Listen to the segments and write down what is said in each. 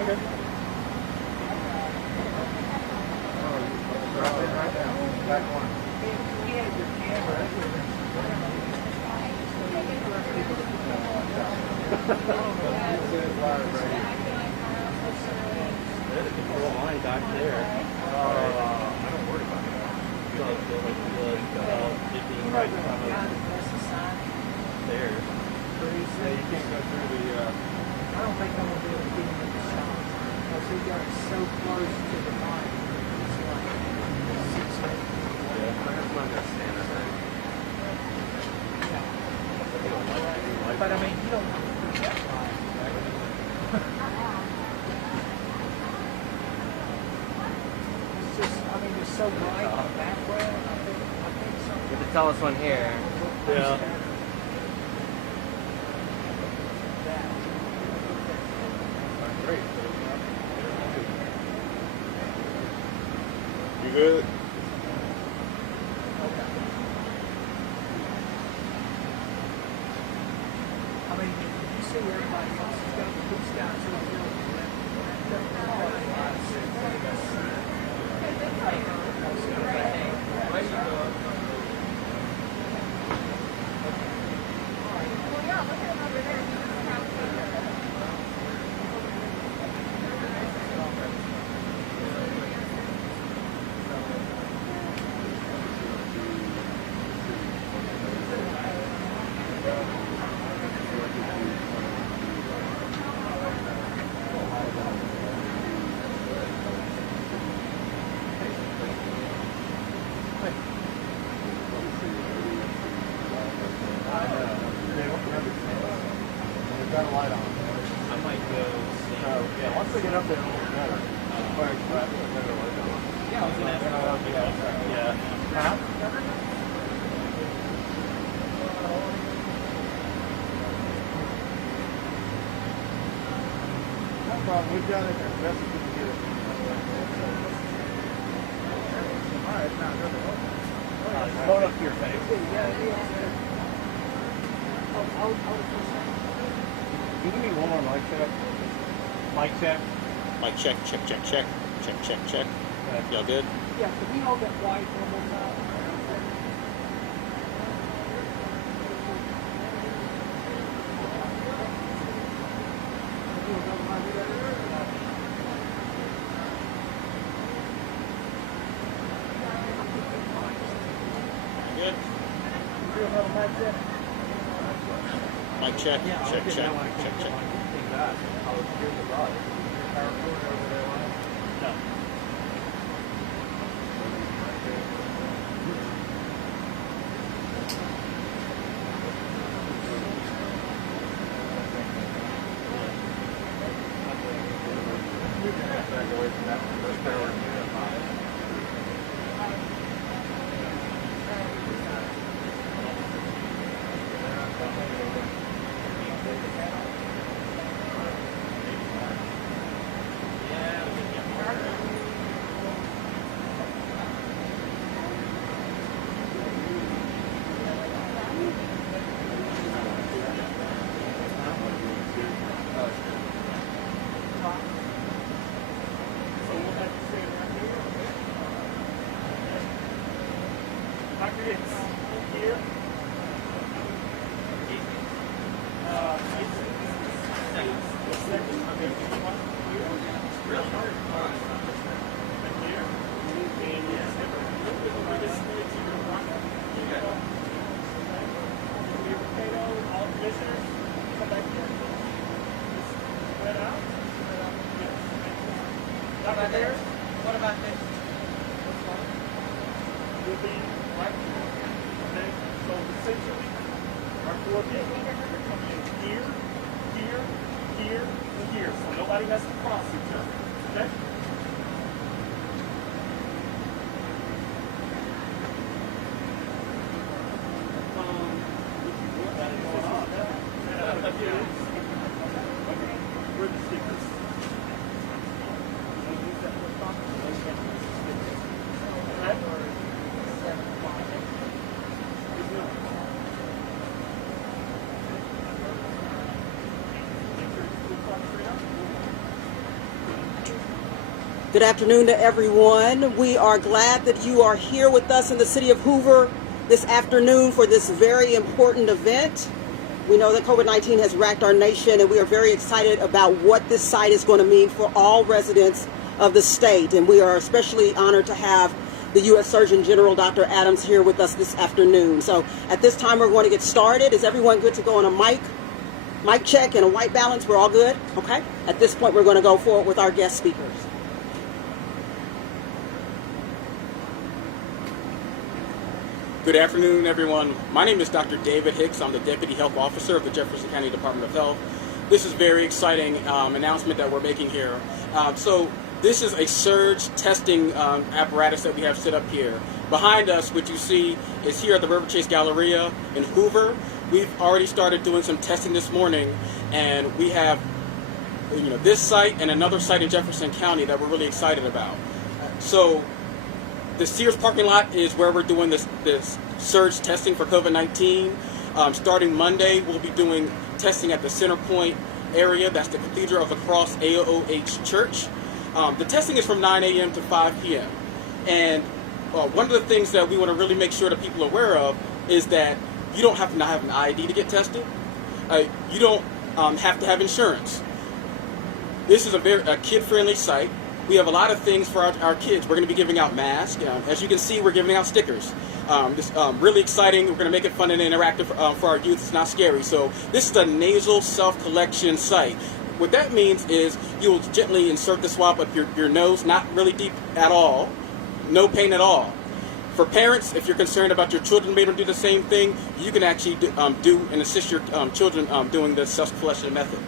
Okay. Right now. Back one. He had your camera. There's a control line back there. I don't worry about that. So I feel like it being right in front of there. Yeah, you can't go through the. I don't think I'm gonna be able to get him in the shot. Because he got so close to the line. It's like 6 feet. Yeah, that's not gonna stand in there. But I mean, you don't want to do that line. It's just, I mean, it's so bright in the background. I think something. With the tallest one here. Yeah. Great. You good? I mean, you see everybody else has got these guys who are doing Got a light on. I might go see. Yeah, once they get up there, it'll be better. Yeah, I was gonna ask. Yeah. Huh? No problem. We've got it as best as we can get it. All right, now hold up to your face. Can you give me one more mic check? Mic check. Mic check, check, check, check, check, check, check. Y'all good? Yeah, could we hold that white one more time? Good. Do another mic check? Mic check, Yeah, check, check, check, check. I was curious about it. Power cord over there, line. No. Back away from that one. Those power Dr. Hicks, here. What about this? You'll be right here. Okay? So essentially, our 4 people are coming in here, here, here, and here. So nobody has to cross each other. Okay? Where are the stickers? Good afternoon to everyone. We are glad that you are here with us in the city of Hoover this afternoon for this very important event. We know that COVID-19 has racked our nation, and we are very excited about what this site is going to mean for all residents of the state. And we are especially honored to have the U.S. Surgeon General, Dr. Adams, here with us this afternoon. So at this time, we're going to get started. Is everyone good to go on a mic check and a white balance? We're all good? Okay. At this point, we're going to go forward with our guest speakers. Good afternoon, everyone. My name is Dr. David Hicks. I'm the Deputy Health Officer of the Jefferson County Department of Health. This is a very exciting announcement that we're making here. So this is a surge testing apparatus that we have set up here. Behind us, what you see is here at the River Chase Galleria in Hoover. We've already started doing some testing this morning, and we have this site and another site in Jefferson County that we're really excited about. So the Sears parking lot is where we're doing this surge testing for COVID-19. Starting Monday, we'll be doing testing at the Center Point area. That's the Cathedral of the Cross AOH Church. The testing is from 9 a.m. to 5 p.m. And one of the things that we want to really make sure that people are aware of is that you don't have to have an ID to get tested. You don't have to have insurance. This is a very kid-friendly site. We have a lot of things for our kids. We're going to be giving out masks. As you can see, we're giving out stickers. This really exciting. We're going to make it fun and interactive for our youth. It's not scary. So this is a nasal self-collection site. What that means is you'll gently insert the swab up your nose, not really deep at all, no pain at all. For parents, if you're concerned about your children being able to do the same thing, you can actually do and assist your children doing the self-collection method.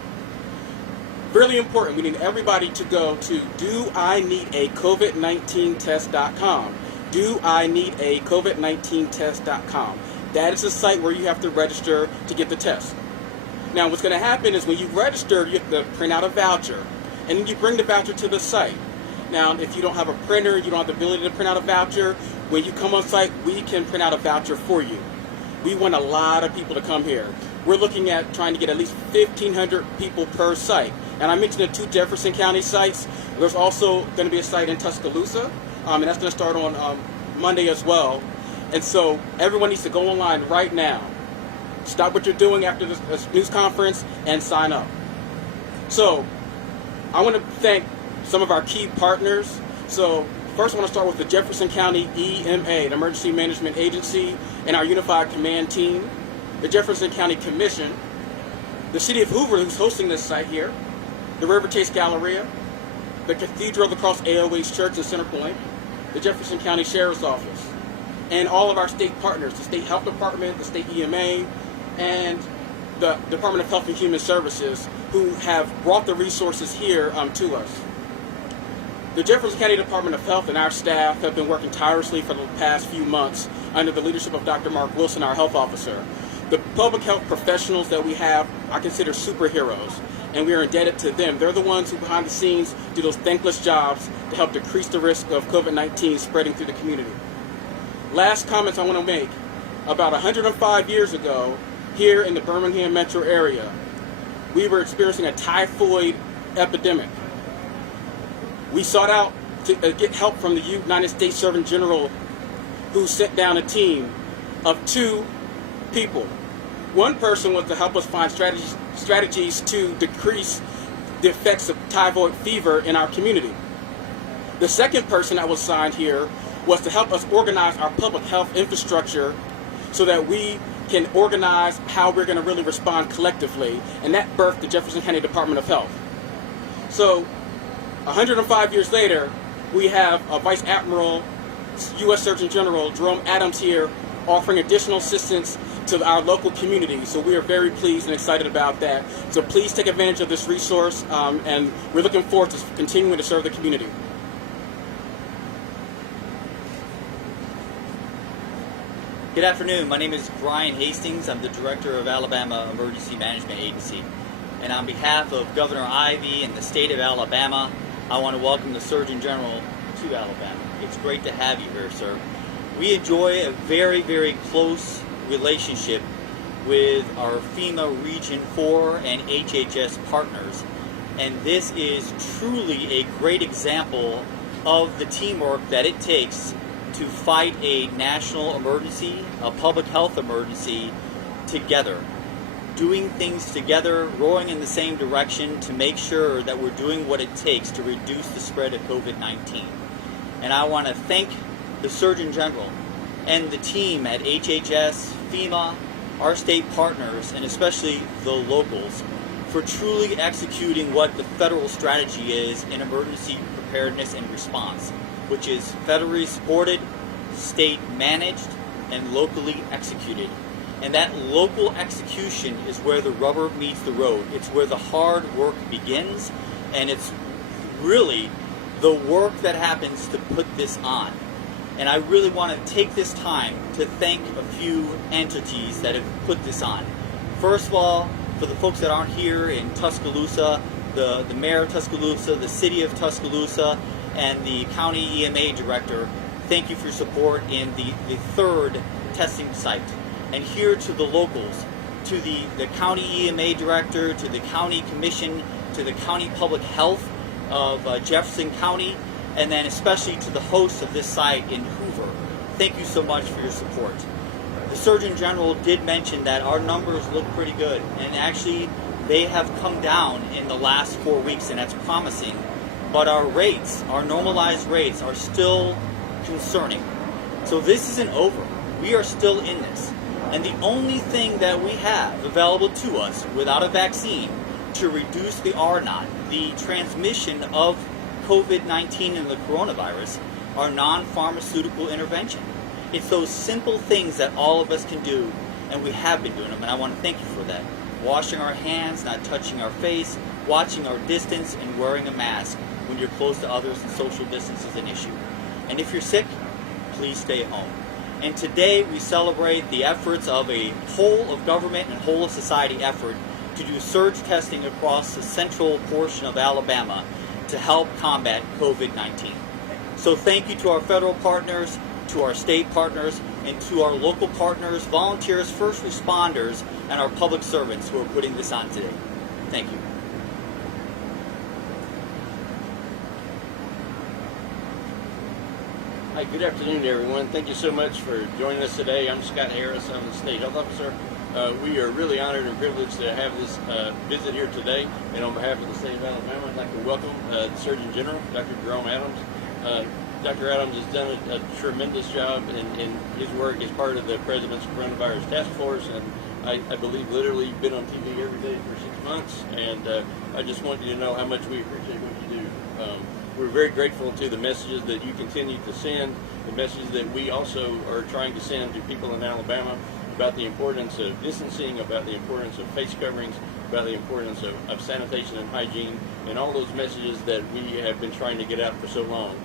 Really important, we need everybody to go to doineedacovid19test.com. doineedacovid19test.com. That is the site where you have to register to get the test. Now, what's going to happen is when you register, you have to print out a voucher, and then you bring the voucher to the site. Now, if you don't have a printer, you don't have the ability to print out a voucher, when you come on site, we can print out a voucher for you. We want a lot of people to come here. We're looking at trying to get at least 1,500 people per site. And I mentioned the 2 Jefferson County sites. There's also going to be a site in Tuscaloosa, and that's going to start on Monday as well. And so everyone needs to go online right now. Stop what you're doing after this news conference and sign up. So I want to thank some of our key partners. So first I want to start with the Jefferson County EMA, the Emergency Management Agency, and our Unified Command Team, the Jefferson County Commission, the City of Hoover, who's hosting this site here, the River Chase Galleria, the Cathedral of the Cross AOH Church in Center Point, the Jefferson County Sheriff's Office, and all of our state partners, the State Health Department, the State EMA, and the Department of Health and Human Services, who have brought the resources here to us. The Jefferson County Department of Health and our staff have been working tirelessly for the past few months under the leadership of Dr. Mark Wilson, our health officer. The public health professionals that we have I consider superheroes, and we are indebted to them. They're the ones who behind the scenes do those thankless jobs to help decrease the risk of COVID-19 spreading through the community. Last comments I want to make. About 105 years ago, here in the Birmingham metro area, we were experiencing a typhoid epidemic. We sought out to get help from the United States Surgeon General, who sent down a team of 2 people. One person was to help us find strategies to decrease the effects of typhoid fever in our community. The second person that was assigned here was to help us organize our public health infrastructure so that we can organize how we're going to really respond collectively, and that birthed the Jefferson County Department of Health. So 105 years later, we have a Vice Admiral, U.S. Surgeon General Jerome Adams here offering additional assistance to our local community. So we are very pleased and excited about that. So please take advantage of this resource, and we're looking forward to continuing to serve the community. Good afternoon. My name is Brian Hastings. I'm the Director of Alabama Emergency Management Agency. And on behalf of Governor Ivey and the state of Alabama, I want to welcome the Surgeon General to Alabama. It's great to have you here, sir. We enjoy a very, very close relationship with our FEMA Region 4 and HHS partners. And this is truly a great example of the teamwork that it takes to fight a national emergency, a public health emergency, together. Doing things together, rowing in the same direction to make sure that we're doing what it takes to reduce the spread of COVID-19. And I want to thank the Surgeon General and the team at HHS, FEMA, our state partners, and especially the locals for truly executing what the federal strategy is in emergency preparedness and response, which is federally supported, state managed, and locally executed. And that local execution is where the rubber meets the road. It's where the hard work begins, and it's really the work that happens to put this on. And I really want to take this time to thank a few entities that have put this on. First of all, for the folks that aren't here in Tuscaloosa, the mayor of Tuscaloosa, the city of Tuscaloosa, and the county EMA director, thank you for your support in the third testing site. And here to the locals, to the county EMA director, to the county commission, to the county public health of Jefferson County, and then especially to the hosts of this site in Hoover. Thank you so much for your support. The Surgeon General did mention that our numbers look pretty good, and actually they have come down in the last 4 weeks, and that's promising. But our rates, our normalized rates, are still concerning. So this isn't over. We are still in this. And the only thing that we have available to us without a vaccine to reduce the R0, the transmission of COVID-19 and the coronavirus, are non-pharmaceutical intervention. It's those simple things that all of us can do, and we have been doing them, and I want to thank you for that. Washing our hands, not touching our face, watching our distance, and wearing a mask when you're close to others, and social distance is an issue. And if you're sick, please stay home. And today we celebrate the efforts of a whole of government and whole of society effort to do surge testing across the central portion of Alabama to help combat COVID-19. So thank you to our federal partners, to our state partners, and to our local partners, volunteers, first responders, and our public servants who are putting this on today. Thank you. Hi, good afternoon, everyone. Thank you so much for joining us today. I'm Scott Harris. I'm the State Health Officer. We are really honored and privileged to have this visit here today. And on behalf of the state of Alabama, I'd like to welcome the Surgeon General, Dr. Jerome Adams. Dr. Adams has done a tremendous job in his work as part of the President's Coronavirus Task Force. And I believe literally been on TV every day for 6 months. And I just want you to know how much we appreciate what you do. We're very grateful to the messages that you continue to send, the messages that we also are trying to send to people in Alabama about the importance of distancing, about the importance of face coverings, about the importance of sanitation and hygiene, and all those messages that we have been trying to get out for so long.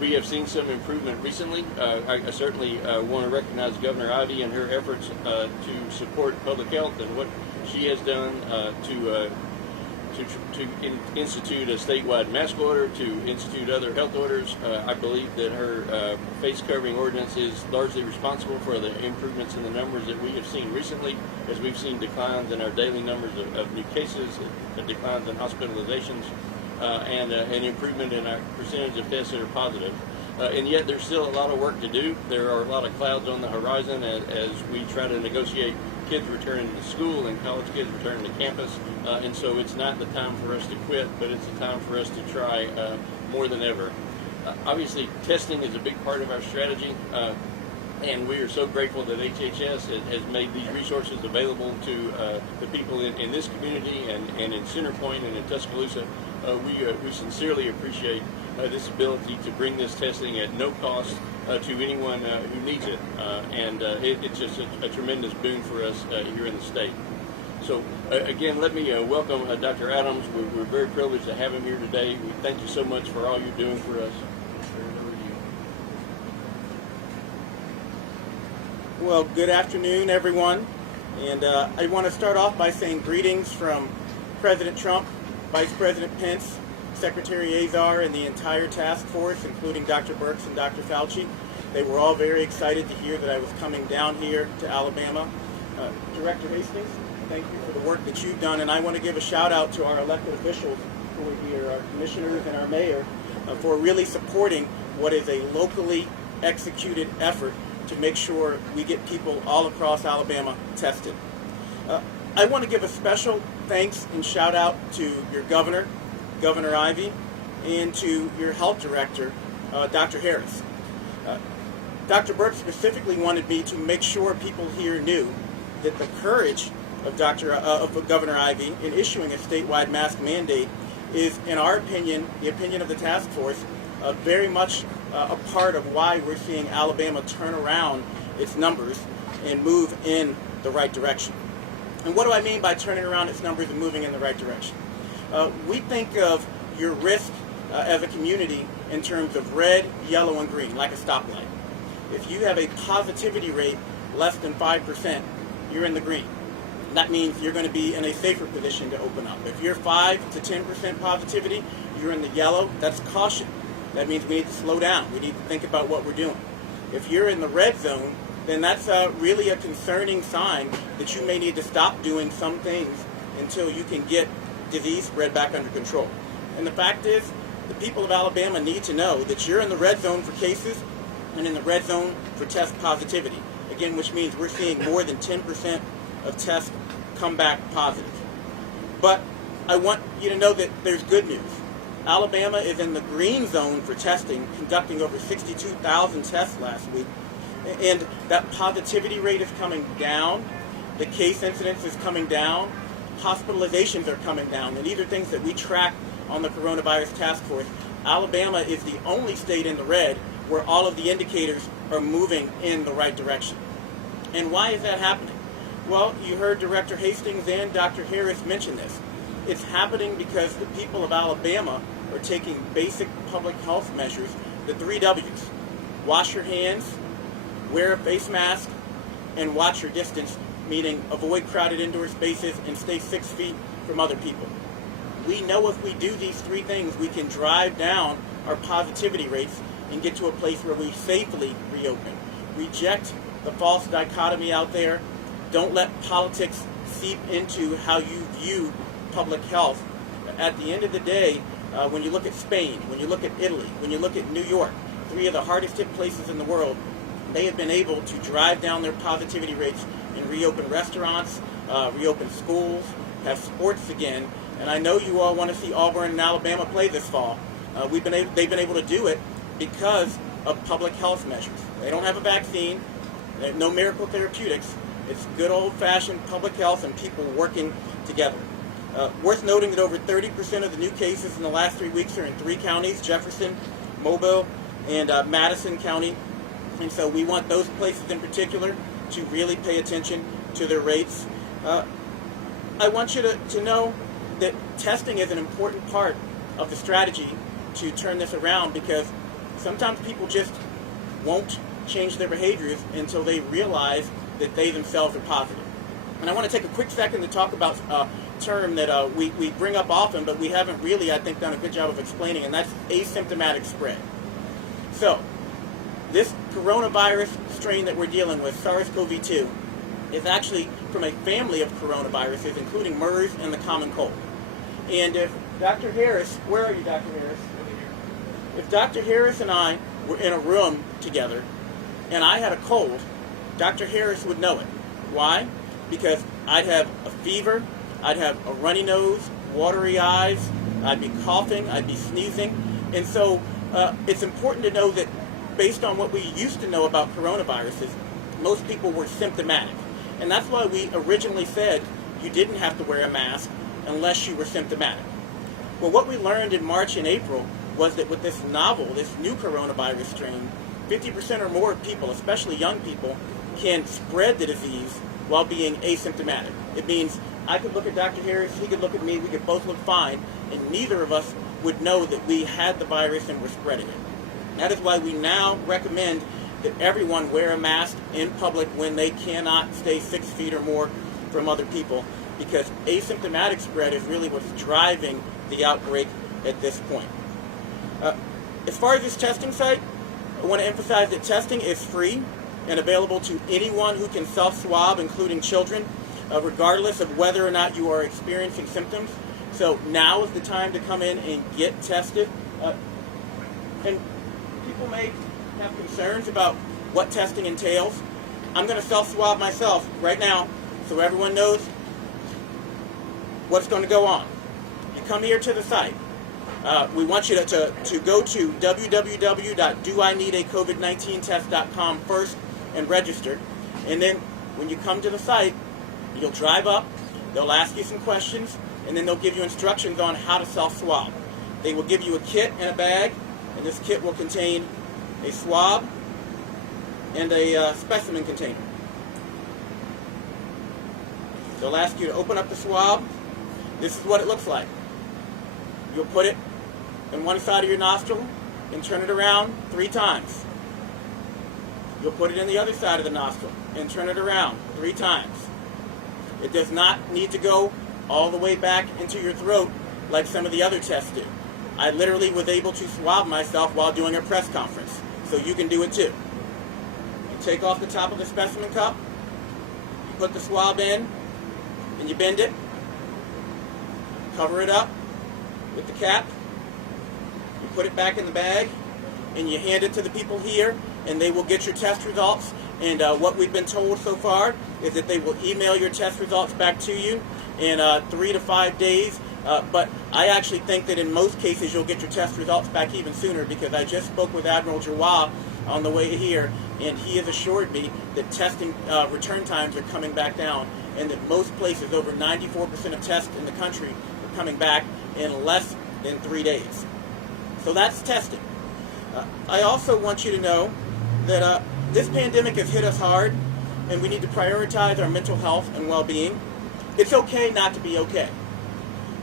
We have seen some improvement recently. I certainly want to recognize Governor Ivey and her efforts to support public health and what she has done to institute a statewide mask order, to institute other health orders. I believe that her face covering ordinance is largely responsible for the improvements in the numbers that we have seen recently, as we've seen declines in our daily numbers of new cases, declines in hospitalizations, and an improvement in our percentage of tests that are positive. And yet there's still a lot of work to do. There are a lot of clouds on the horizon as we try to negotiate kids returning to school and college kids returning to campus. And so it's not the time for us to quit, but it's the time for us to try more than ever. Obviously, testing is a big part of our strategy. And we are so grateful that HHS has made these resources available to the people in this community and in Center Point and in Tuscaloosa. We sincerely appreciate this ability to bring this testing at no cost to anyone who needs it. And it's just a tremendous boon for us here in the state. So again, let me welcome Dr. Adams. We're very privileged to have him here today. We thank you so much for all you're doing for us. Well, good afternoon, everyone. And I want to start off by saying greetings from President Trump, Vice President Pence, Secretary Azar, and the entire task force, including Dr. Birx and Dr. Fauci. They were all very excited to hear that I was coming down here to Alabama. Director Hastings, thank you for the work that you've done. And I want to give a shout out to our elected officials who are here, our commissioners and our mayor, for really supporting what is a locally executed effort to make sure we get people all across Alabama tested. I want to give a special thanks and shout out to your governor, Governor Ivey, and to your health director, Dr. Harris. Dr. Burke specifically wanted me to make sure people here knew that the courage of Governor Ivey in issuing a statewide mask mandate is, in our opinion, the opinion of the task force, very much a part of why we're seeing Alabama turn around its numbers and move in the right direction. And what do I mean by turning around its numbers and moving in the right direction? We think of your risk as a community in terms of red, yellow, and green, like a stoplight. If you have a positivity rate less than 5%, you're in the green. That means you're going to be in a safer position to open up. If you're 5 to 10% positivity, you're in the yellow. That's caution. That means we need to slow down. We need to think about what we're doing. If you're in the red zone, then that's really a concerning sign that you may need to stop doing some things until you can get disease spread back under control. And the fact is, the people of Alabama need to know that you're in the red zone for cases and in the red zone for test positivity. Again, which means we're seeing more than 10% of tests come back positive. But I want you to know that there's good news. Alabama is in the green zone for testing, conducting over 62,000 tests last week. And that positivity rate is coming down. The case incidence is coming down. Hospitalizations are coming down. And these are things that we track on the coronavirus task force. Alabama is the only state in the red where all of the indicators are moving in the right direction. And why is that happening? Well, you heard Director Hastings and Dr. Harris mention this. It's happening because the people of Alabama are taking basic public health measures, the 3 W's. Wash your hands, wear a face mask, and watch your distance, meaning avoid crowded indoor spaces and stay 6 feet from other people. We know if we do these 3 things, we can drive down our positivity rates and get to a place where we safely reopen. Reject the false dichotomy out there. Don't let politics seep into how you view public health. At the end of the day, when you look at Spain, when you look at Italy, when you look at New York, 3 of the hardest hit places in the world, they have been able to drive down their positivity rates and reopen restaurants, reopen schools, have sports again. And I know you all want to see Auburn and Alabama play this fall. They've been able to do it because of public health measures. They don't have a vaccine, no miracle therapeutics. It's good old-fashioned public health and people working together. Worth noting that over 30% of the new cases in the last 3 weeks are in 3 counties, Jefferson, Mobile, and Madison County. And so we want those places in particular to really pay attention to their rates. I want you to know that testing is an important part of the strategy to turn this around, because sometimes people just won't change their behaviors until they realize that they themselves are positive. And I want to take a quick second to talk about a term that we bring up often, but we haven't really, I think, done a good job of explaining, and that's asymptomatic spread. So, this coronavirus strain that we're dealing with, SARS-CoV-2, is actually from a family of coronaviruses, including MERS and the common cold. And if Dr. Harris, where are you, Dr. Harris? If Dr. Harris and I were in a room together and I had a cold, Dr. Harris would know it. Why? Because I'd have a fever, I'd have a runny nose, watery eyes, I'd be coughing, I'd be sneezing. And so it's important to know that based on what we used to know about coronaviruses, most people were symptomatic. And that's why we originally said you didn't have to wear a mask unless you were symptomatic. Well, what we learned in March and April was that with this novel, this new coronavirus strain, 50% or more of people, especially young people, can spread the disease while being asymptomatic. It means I could look at Dr. Harris, he could look at me, we could both look fine, and neither of us would know that we had the virus and were spreading it. That is why we now recommend that everyone wear a mask in public when they cannot stay 6 feet or more from other people, because asymptomatic spread is really what's driving the outbreak at this point. As far as this testing site, I want to emphasize that testing is free and available to anyone who can self-swab, including children, regardless of whether or not you are experiencing symptoms. So now is the time to come in and get tested. And people may have concerns about what testing entails. I'm going to self-swab myself right now so everyone knows what's going to go on. You come here to the site. We want you to go to www.doineedacovid19test.com first and register. And then when you come to the site, you'll drive up, they'll ask you some questions, and then they'll give you instructions on how to self-swab. They will give you a kit and a bag, and this kit will contain a swab and a specimen container. They'll ask you to open up the swab. This is what it looks like. You'll put it in one side of your nostril and turn it around 3 times. You'll put it in the other side of the nostril and turn it around 3 times. It does not need to go all the way back into your throat like some of the other tests do. I literally was able to swab myself while doing a press conference, so you can do it too. You take off the top of the specimen cup, you put the swab in, and you bend it, cover it up with the cap, you put it back in the bag, and you hand it to the people here, and they will get your test results. And what we've been told so far is that they will email your test results back to you in 3 to 5 days. But I actually think that in most cases you'll get your test results back even sooner, because I just spoke with Admiral Jawab on the way here, and he has assured me that testing return times are coming back down, and that most places, over 94% of tests in the country, are coming back in less than 3 days. So that's testing. I also want you to know that this pandemic has hit us hard, and we need to prioritize our mental health and well-being. It's okay not to be okay.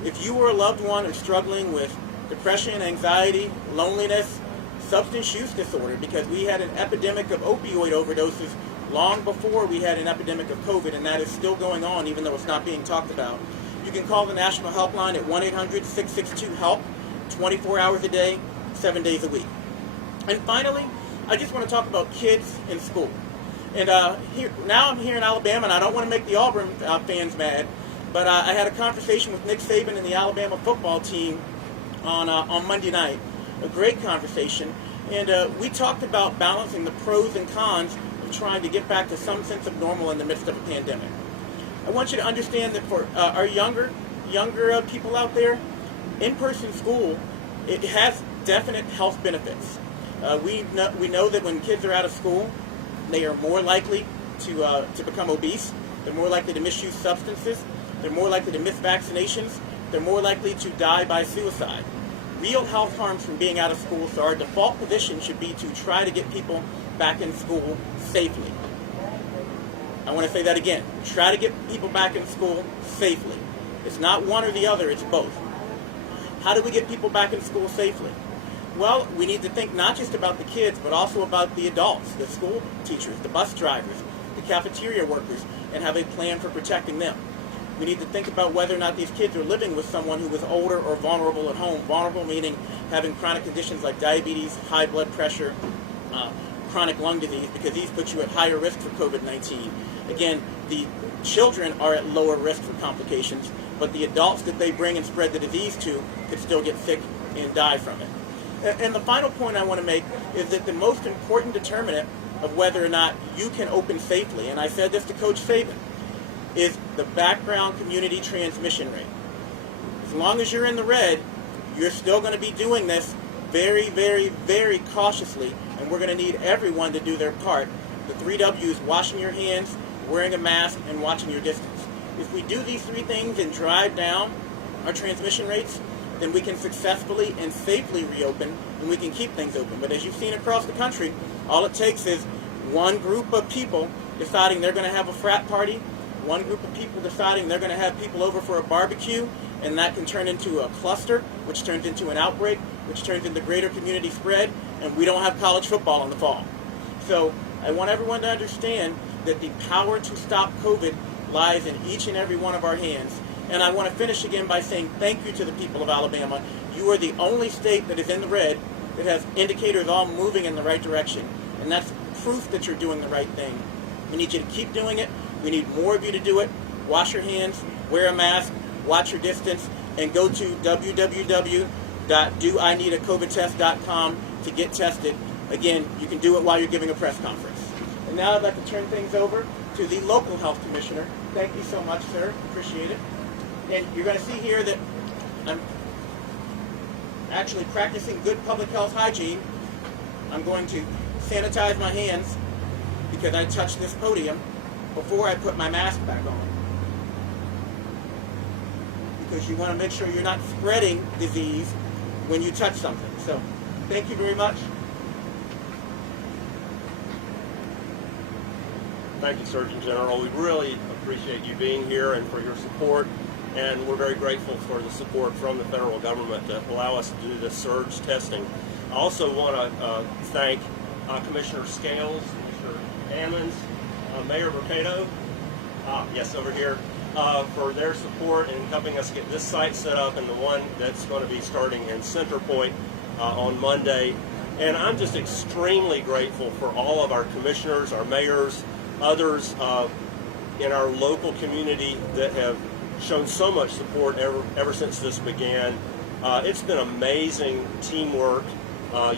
If you or a loved one are struggling with depression, anxiety, loneliness, substance use disorder, because we had an epidemic of opioid overdoses long before we had an epidemic of COVID, and that is still going on even though it's not being talked about. You can call the National Helpline at 1-800-662-HELP, 24 hours a day, 7 days a week. And finally, I just want to talk about kids in school. And now I'm here in Alabama, and I don't want to make the Auburn fans mad, but I had a conversation with Nick Saban and the Alabama football team on Monday night. A great conversation. And we talked about balancing the pros and cons of trying to get back to some sense of normal in the midst of a pandemic. I want you to understand that for our younger people out there, in-person school, it has definite health benefits. We know that when kids are out of school, they are more likely to become obese. They're more likely to misuse substances. They're more likely to miss vaccinations. They're more likely to die by suicide. Real health harms from being out of school, so our default position should be to try to get people back in school safely. I want to say that again. Try to get people back in school safely. It's not one or the other, it's both. How do we get people back in school safely? Well, we need to think not just about the kids, but also about the adults, the school teachers, the bus drivers, the cafeteria workers, and have a plan for protecting them. We need to think about whether or not these kids are living with someone who is older or vulnerable at home. Vulnerable meaning having chronic conditions like diabetes, high blood pressure, chronic lung disease, because these put you at higher risk for COVID-19. Again, the children are at lower risk for complications, but the adults that they bring and spread the disease to could still get sick and die from it. And the final point I want to make is that the most important determinant of whether or not you can open safely, and I said this to Coach Saban, is the background community transmission rate. As long as you're in the red, you're still going to be doing this very, very, very cautiously, and we're going to need everyone to do their part. The 3 W's: washing your hands, wearing a mask, and watching your distance. If we do these 3 things and drive down our transmission rates, then we can successfully and safely reopen, and we can keep things open. But as you've seen across the country, all it takes is one group of people deciding they're going to have a frat party, one group of people deciding they're going to have people over for a barbecue, and that can turn into a cluster, which turns into an outbreak, which turns into greater community spread, and we don't have college football in the fall. So I want everyone to understand that the power to stop COVID lies in each and every one of our hands. And I want to finish again by saying thank you to the people of Alabama. You are the only state that is in the red that has indicators all moving in the right direction. And that's proof that you're doing the right thing. We need you to keep doing it. We need more of you to do it. Wash your hands, wear a mask, watch your distance, and go to www.doineedacovidtest.com to get tested, again, you can do it while you're giving a press conference. And now I'd like to turn things over to the local health commissioner. Thank you so much, sir. Appreciate it. And you're going to see here that I'm actually practicing good public health hygiene. I'm going to sanitize my hands because I touched this podium before I put my mask back on. Because you want to make sure you're not spreading disease when you touch something. So, thank you very much. Thank you, Surgeon General. We really appreciate you being here and for your support, and we're very grateful for the support from the federal government to allow us to do this surge testing. I also want to thank Commissioner Scales, Commissioner Ammons, Mayor Mercado, yes, over here, for their support in helping us get this site set up and the one that's going to be starting in Center Point on Monday. And I'm just extremely grateful for all of our commissioners, our mayors, others in our local community that have shown so much support ever since this began. It's been amazing teamwork,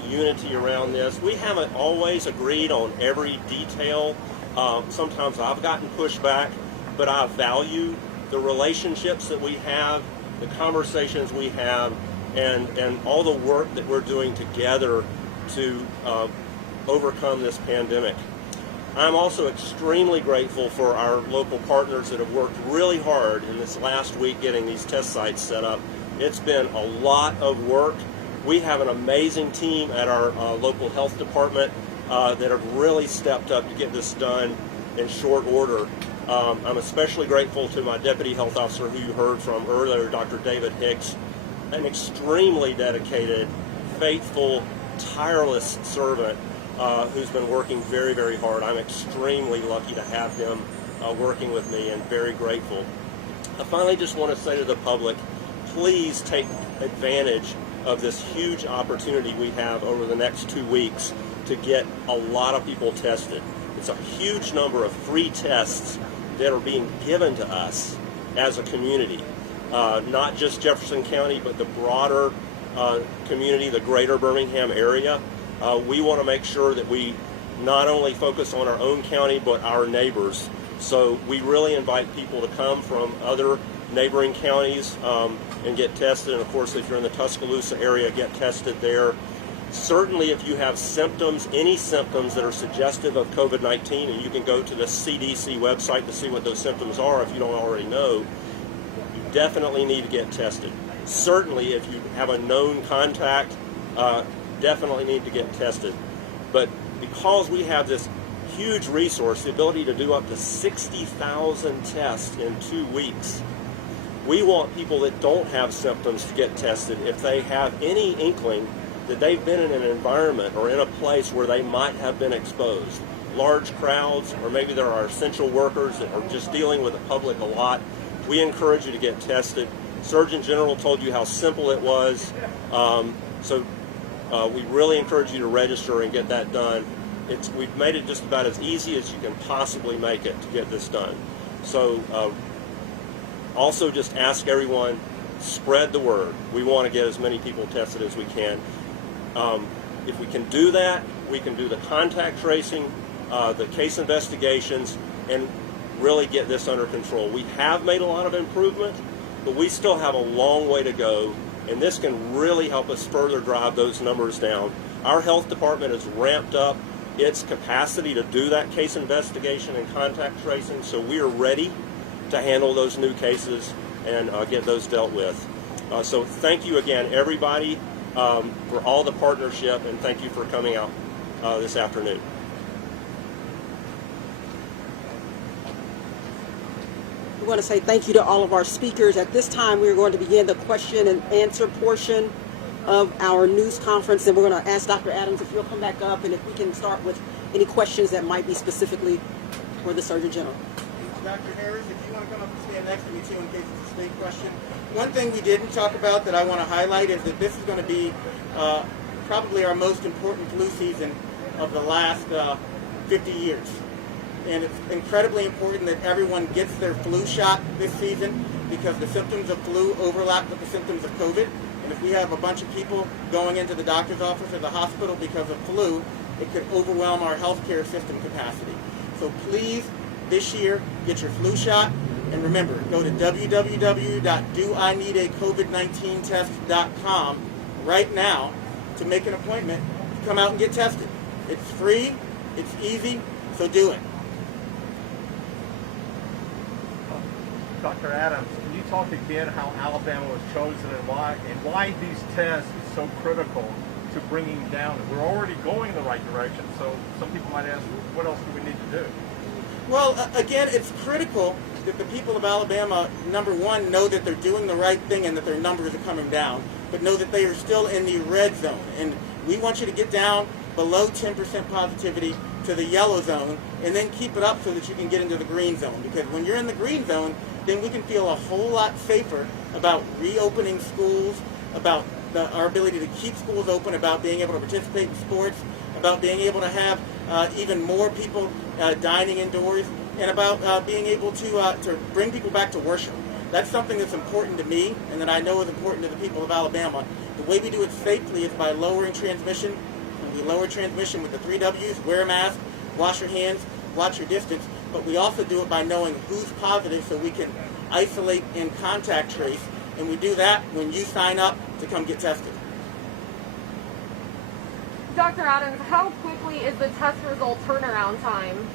unity around this. We haven't always agreed on every detail. Sometimes I've gotten pushback, but I value the relationships that we have, the conversations we have, and all the work that we're doing together to overcome this pandemic. I'm also extremely grateful for our local partners that have worked really hard in this last week getting these test sites set up. It's been a lot of work. We have an amazing team at our local health department that have really stepped up to get this done in short order. I'm especially grateful to my deputy health officer who you heard from earlier, Dr. David Hicks, an extremely dedicated, faithful, tireless servant who's been working very, very hard. I'm extremely lucky to have him working with me and very grateful. I finally just want to say to the public, please take advantage of this huge opportunity we have over the next 2 weeks to get a lot of people tested. It's a huge number of free tests that are being given to us as a community. Not just Jefferson County, but the broader community, the greater Birmingham area. We want to make sure that we not only focus on our own county, but our neighbors. So we really invite people to come from other neighboring counties and get tested. And of course, if you're in the Tuscaloosa area, get tested there. Certainly, if you have symptoms, any symptoms that are suggestive of COVID-19, and you can go to the CDC website to see what those symptoms are if you don't already know, you definitely need to get tested. Certainly, if you have a known contact, definitely need to get tested. But because we have this huge resource, the ability to do up to 60,000 tests in 2 weeks, we want people that don't have symptoms to get tested if they have any inkling that they've been in an environment or in a place where they might have been exposed. Large crowds, or maybe there are essential workers that are just dealing with the public a lot. We encourage you to get tested. Surgeon General told you how simple it was. We really encourage you to register and get that done. We've made it just about as easy as you can possibly make it to get this done. So also just ask everyone, spread the word. We want to get as many people tested as we can. If we can do that, we can do the contact tracing, the case investigations, and really get this under control. We have made a lot of improvement, but we still have a long way to go, and this can really help us further drive those numbers down. Our health department has ramped up its capacity to do that case investigation and contact tracing, so we are ready to handle those new cases and get those dealt with. So thank you again, everybody, for all the partnership, and thank you for coming out this afternoon. We want to say thank you to all of our speakers. At this time, we're going to begin the question and answer portion of our news conference, and we're going to ask Dr. Adams if you'll come back up, and if we can start with any questions that might be specifically for the Surgeon General. Dr. Harris, if you want to come up and stand next to me too in case it's a state question. One thing we didn't talk about that I want to highlight is that this is going to be probably our most important flu season of the last 50 years. And it's incredibly important that everyone gets their flu shot this season because the symptoms of flu overlap with the symptoms of COVID. And And if we have a bunch of people going into the doctor's office or the hospital because of flu, it could overwhelm our healthcare system capacity. So please, this year, get your flu shot. And remember, go to www.doineedacovid19test.com right now to make an appointment to come out and get tested. It's free, it's easy, so do it. Dr. Adams, can you talk again how Alabama was chosen and why these tests is so critical to bringing down? We're already going in the right direction, so some people might ask, what else do we need to do? Well, again, it's critical that the people of Alabama, number one, know that they're doing the right thing and that their numbers are coming down, but know that they are still in the red zone. And we want you to get down below 10% positivity to the yellow zone and then keep it up so that you can get into the green zone. Because when you're in the green zone, then we can feel a whole lot safer about reopening schools, about our ability to keep schools open, about being able to participate in sports, about being able to have even more people dining indoors, and about being able to bring people back to worship. That's something that's important to me and that I know is important to the people of Alabama. The way we do it safely is by lowering transmission. And we lower transmission with the 3 W's: wear a mask, wash your hands, watch your distance. But we also do it by knowing who's positive so we can isolate and contact trace. And we do that when you sign up to come get tested. Dr. Adams, how quickly is the test result turnaround time?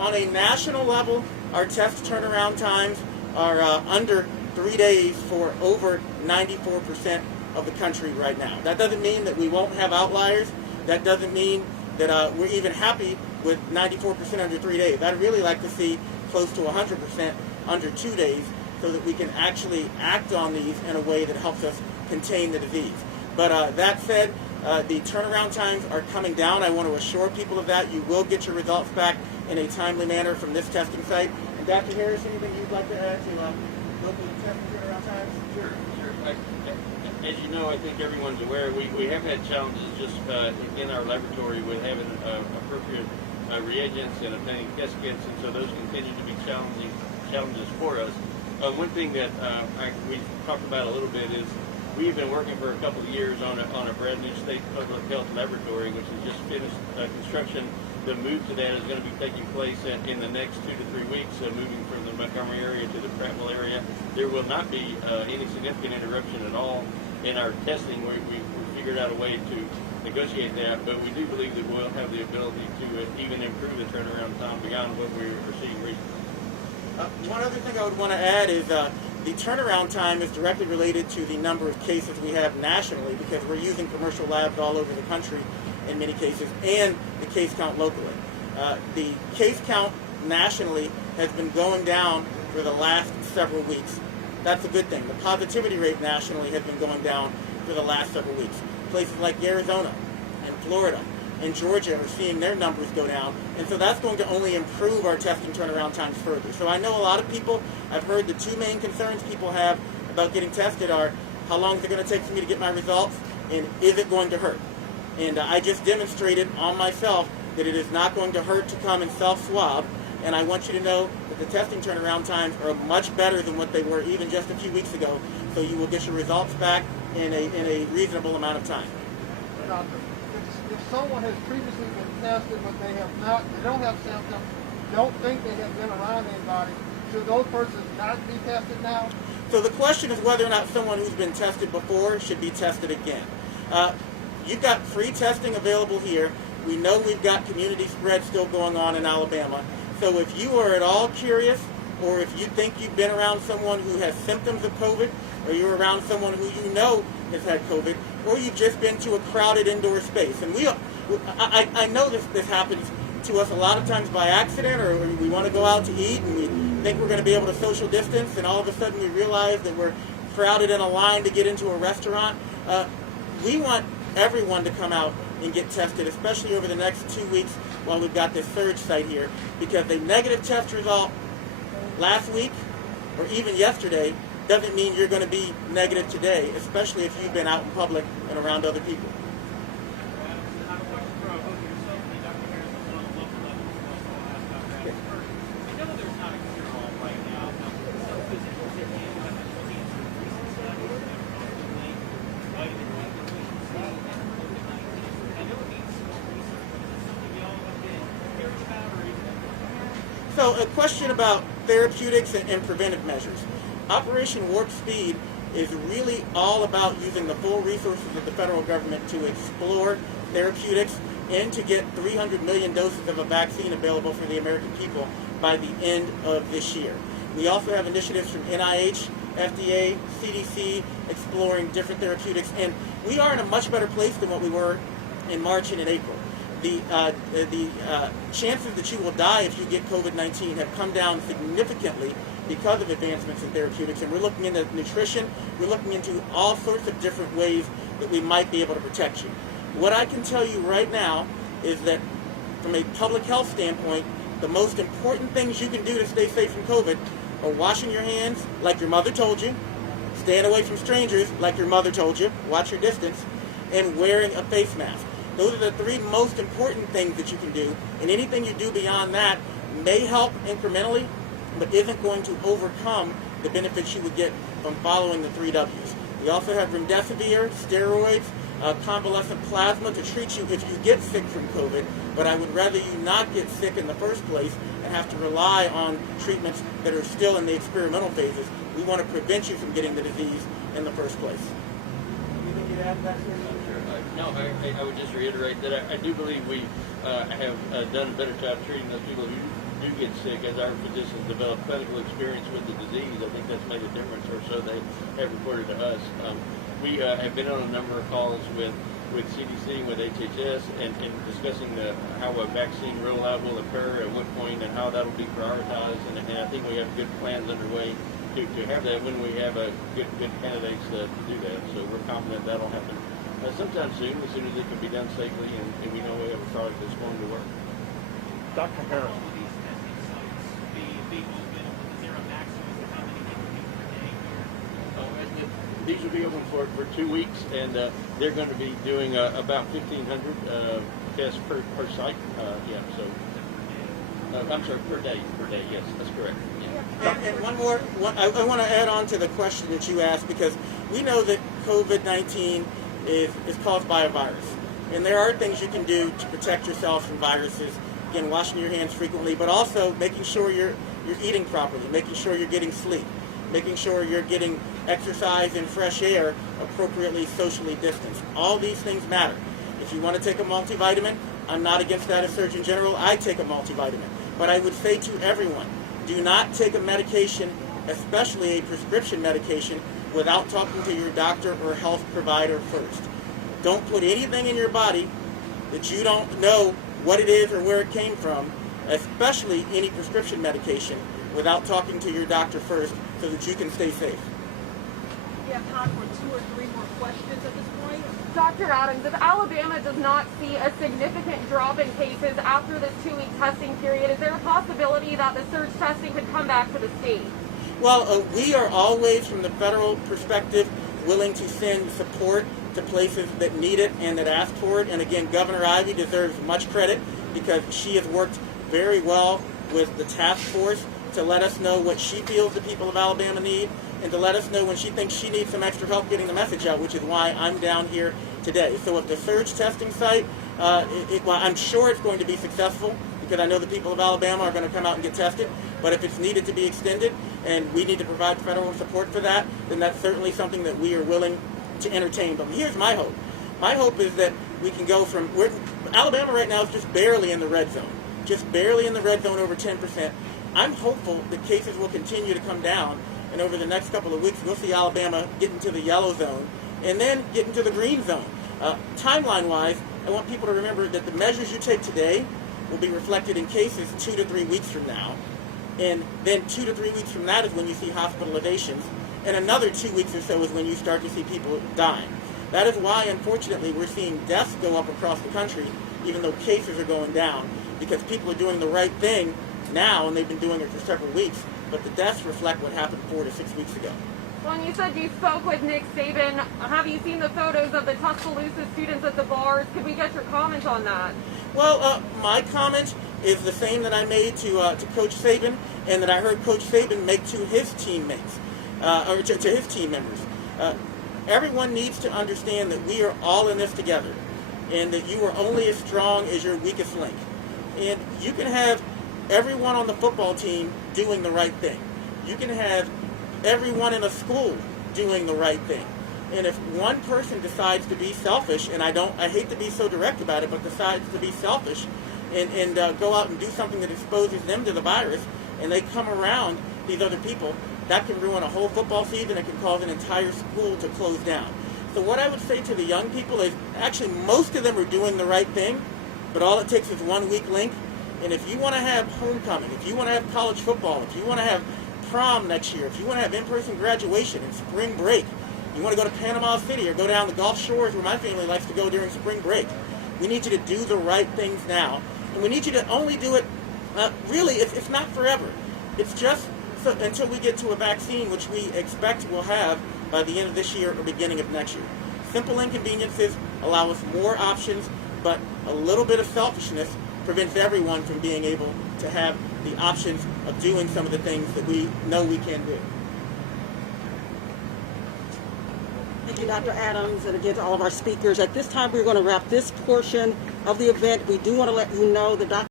On a national level, our test turnaround times are under 3 days for over 94% of the country right now. That doesn't mean that we won't have outliers. That doesn't mean that we're even happy with 94% under 3 days. I'd really like to see close to 100% under 2 days so that we can actually act on these in a way that helps us contain the disease. But that said, the turnaround times are coming down. I want to assure people of that. You will get your results back in a timely manner from this testing site. And Dr. Harris, anything you'd like to add to local testing turnaround times? Sure. As you know, I think everyone's aware, we have had challenges just in our laboratory with having appropriate reagents and obtaining test kits, and so those continue to be challenges for us. One thing that we talked about a little bit is we've been working for a couple of years on a brand new state public health laboratory, which has just finished construction. The move to that is going to be taking place in the next 2 to 3 weeks, moving from the Montgomery area to the Prattville area. There will not be any significant interruption at all in our testing. We figured out a way to negotiate that, but we do believe that we'll have the ability to even improve the turnaround time beyond what we were seeing recently. One other thing I would want to add is the turnaround time is directly related to the number of cases we have nationally, because we're using commercial labs all over the country in many cases, and the case count locally. The case count nationally has been going down for the last several weeks. That's a good thing. The positivity rate nationally has been going down for the last several weeks. Places like Arizona and Florida and Georgia are seeing their numbers go down, and so that's going to only improve our testing turnaround times further. So I know a lot of people, I've heard the two main concerns people have about getting tested are, how long is it going to take for me to get my results, and is it going to hurt? And I just demonstrated on myself that it is not going to hurt to come and self-swab, and I want you to know that the testing turnaround times are much better than what they were even just a few weeks ago, so you will get your results back in a reasonable amount of time. Doctor, if someone has previously been tested but they don't have symptoms, don't think they have been around anybody, should those persons not be tested now? So the question is whether or not someone who's been tested before should be tested again. You've got free testing available here. We know we've got community spread still going on in Alabama. So if you are at all curious, or if you think you've been around someone who has symptoms of COVID, or you're around someone who you know has had COVID, or you've just been to a crowded indoor space, and I know this happens to us a lot of times by accident, or we want to go out to eat and we think we're going to be able to social distance, and all of a sudden we realize that we're crowded in a line to get into a restaurant. We want everyone to come out and get tested, especially over the next 2 weeks while we've got this surge site here, because a negative test result last week or even yesterday doesn't mean you're going to be negative today, especially if you've been out in public and around other people. So a question about therapeutics and preventive measures. Operation Warp Speed is really all about using the full resources of the federal government to explore therapeutics and to get 300 million doses of a vaccine available for the American people by the end of this year. We also have initiatives from NIH, FDA, CDC, exploring different therapeutics, and we are in a much better place than what we were in March and in April. The chances that you will die if you get COVID-19 have come down significantly because of advancements in therapeutics, and we're looking into nutrition, we're looking into all sorts of different ways that we might be able to protect you. What I can tell you right now is that from a public health standpoint, the most important things you can do to stay safe from COVID are washing your hands like your mother told you, staying away from strangers like your mother told you, watch your distance, and wearing a face mask. Those are the three most important things that you can do, and anything you do beyond that may help incrementally, but isn't going to overcome the benefits you would get from following the 3 W's. We also have remdesivir, steroids, convalescent plasma to treat you if you get sick from COVID, but I would rather you not get sick in the first place and have to rely on treatments that are still in the experimental phases. We want to prevent you from getting the disease in the first place. Anything you'd add to that, sir? No, I would just reiterate that I do believe we have done a better job treating those people who do get sick as our physicians develop clinical experience with the disease. I think that's made a difference, or so they have reported to us. We have been on a number of calls with CDC, with HHS, and discussing how a vaccine rollout will occur, at what point, and how that will be prioritized. And I think we have good plans underway to have that when we have good candidates to do that. So we're confident that'll happen sometime soon, as soon as it can be done safely, and we know we have a product that's going to work. Dr. Harris. These will be open for 2 weeks, and they're going to be doing about 1,500 tests per site. I'm sorry, per day. Yes, that's correct. Yeah. And one more, I want to add on to the question that you asked, because we know that COVID-19 is caused by a virus. And there are things you can do to protect yourself from viruses. Again, washing your hands frequently, but also making sure you're eating properly, making sure you're getting sleep, making sure you're getting exercise and fresh air appropriately socially distanced. All these things matter. If you want to take a multivitamin, I'm not against that as Surgeon General. I take a multivitamin. But I would say to everyone, do not take a medication, especially a prescription medication, without talking to your doctor or health provider first. Don't put anything in your body that you don't know what it is or where it came from, especially any prescription medication, without talking to your doctor first so that you can stay safe. We have time for 2 or 3 more questions at this point. Dr. Adams, if Alabama does not see a significant drop in cases after this 2-week testing period, is there a possibility that the surge testing could come back to the state? Well, we are always, from the federal perspective, willing to send support to places that need it and that ask for it. And again, Governor Ivey deserves much credit because she has worked very well with the task force to let us know what she feels the people of Alabama need and to let us know when she thinks she needs some extra help getting the message out, which is why I'm down here today. So at the surge testing site, well, I'm sure it's going to be successful because I know the people of Alabama are going to come out and get tested. But if it's needed to be extended and we need to provide federal support for that, then that's certainly something that we are willing to entertain. But here's my hope. My hope is that we can go from, Alabama right now is just barely in the red zone. Just barely in the red zone, over 10%. I'm hopeful that cases will continue to come down, and over the next couple of weeks we'll see Alabama get into the yellow zone and then get into the green zone. Timeline-wise, I want people to remember that the measures you take today will be reflected in cases 2 to 3 weeks from now. And then 2 to 3 weeks from that is when you see hospitalizations. And another 2 weeks or so is when you start to see people dying. That is why, unfortunately, we're seeing deaths go up across the country, even though cases are going down, because people are doing the right thing now, and they've been doing it for several weeks, but the deaths reflect what happened 4 to 6 weeks ago. Well, and you said you spoke with Nick Saban. Have you seen the photos of the Tuscaloosa students at the bars? Could we get your comment on that? Well, my comment is the same that I made to Coach Saban and that I heard Coach Saban make to his teammates, or to his team members. Everyone needs to understand that we are all in this together and that you are only as strong as your weakest link. And you can have everyone on the football team doing the right thing. You can have everyone in a school doing the right thing. And if one person decides to be selfish, and I hate to be so direct about it, but decides to be selfish and go out and do something that exposes them to the virus, and they come around these other people, that can ruin a whole football season. It can cause an entire school to close down. So what I would say to the young people is, actually most of them are doing the right thing, but all it takes is one weak link. And if you want to have homecoming, if you want to have college football, if you want to have prom next year, if you want to have in-person graduation and spring break, you want to go to Panama City or go down the Gulf Shores where my family likes to go during spring break, we need you to do the right things now. And we need you to only do it, really, it's not forever. It's just until we get to a vaccine, which we expect we'll have by the end of this year or beginning of next year. Simple inconveniences allow us more options, but a little bit of selfishness prevents everyone from being able to have the options of doing some of the things that we know we can do. Thank you, Dr. Adams, and again to all of our speakers. At this time, we're going to wrap this portion of the event. We do want to let you know that Dr.